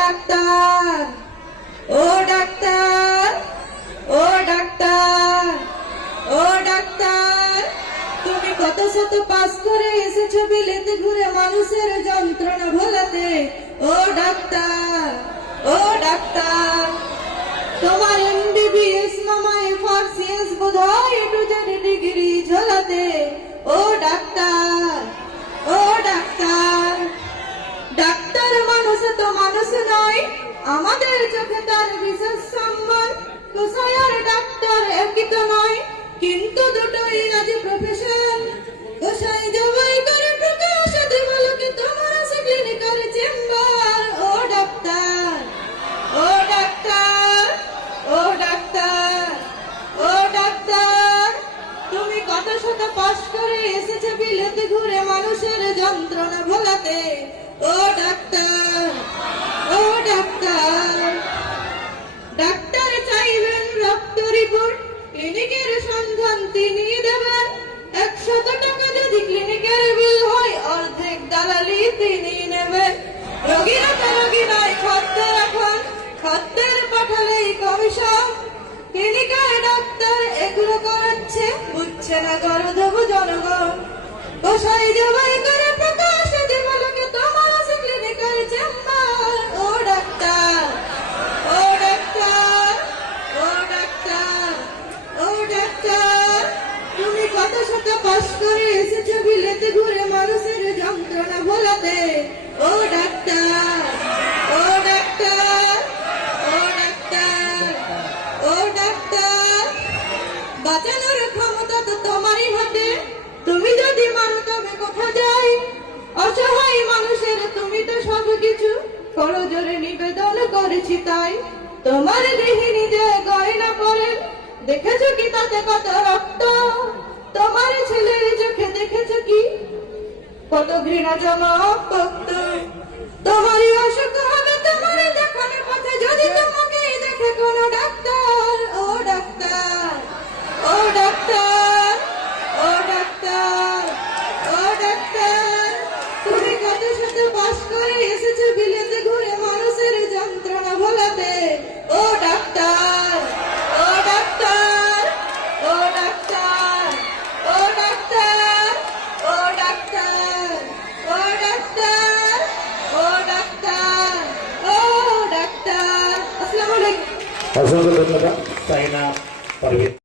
Doctor, ও doctor, ও doctor, ও doctor, তুমি কত শত পাস করে এসেছো বিলেতে ঘুরে মানুষের যন্ত্রণা ভোলাতে। ও ডাক্তার, ও ডাক্তার, তোমার MBBS মামায় FRCS বোধহয় A-to-Z ডিগ্রি ঝোলাতে। ও ডাক্তার, ও ডাক্তার, ডাক্তার মানুষ তো মানুষ নয়, আমাদের চোখে তার বিশেষ সম্মান। কসাই আর ডাক্তার একই তো নয়, কিন্তু দুটোই আজ প্রফেশন। কসাই জবাই করে প্রকাশ দেবালোকে তোমার আছে ক্লিনিকাল চেম্বার। ও ডাক্তার, ও ডাক্তার, ও ডাক্তার, ও ডাক্তার, তুমি কত শত পাস করে এসেছো বিলেতে ঘুরে মানুষের যন্ত্রণা ভোলাতে। ও ডাক্তার, ও ডাক্তার, ডাক্তার চাইবেন রক্ত রিপোর্ট, ক্লিনিকের সন্ধান তিনি দেবেন। 100 টাকা যদি ক্লিনিকের বিল হয়, অর্ধেক দালালি তিনি নেবেন। রোগীরা তো রোগী নয়, খদ্দের এখন, খদ্দের পাঠালেই কমিশন। ক্লিনিকের ডাক্তার এগুলো করাচ্ছে, বুঝছে না গর্ধব জনগণ। কসাই জবাই করে প্রকাশ দেবালোকে তোমার আছে ক্লিনিকের চেম্বার। ও ডাক্তার, ও ডাক্তার, ও ডাক্তার, ও ডাক্তার, তুমি কত শত পাস করে এসেছো বিলেতে ঘুরে মানুষের যন্ত্রণা ভোলাতে। ও ডাক্তার, ও ডাক্তার, ও ডাক্তার, ও ডাক্তার, বাঁচানোর ক্ষমতা তো তোমারই হাতে, তুমি যদি মারো তবে কোথা যায়। অসহায় মানুষের তুমি তো সবকিছু, করজোরে নিবেদন করেছি তাই। তোমার দেহে নিজে গয়না পরেন, দেখেছো কি তাতে কত রক্ত। তোমার ছেলের চোখে দেখেছো কি কত ঘৃণা জমক ভক্ত। তোমারই অসুখ হবে তোমার দেখানো পথে, যদি তোমাকে দেখে কোনো ডাক্তার। ও ডাক্তার, ও ডাক্তার, ও ডাক্তার, ও ডাক্তার, তুমি কত শত পাস করে এসেছো বিলেতে ঘুরে মানুষের যন্ত্রণা ভোলাতে। ও ডাক্তার, ও ডাক্তার, ও ডাক্তার, ও ডাক্তার, ও ডাক্তার, ও ডাক্তার, ও ডাক্তার, ও ডাক্তার। আসসালামু আলাইকুম। অসংখ্য ধন্যবাদ সাইনা পারভীন।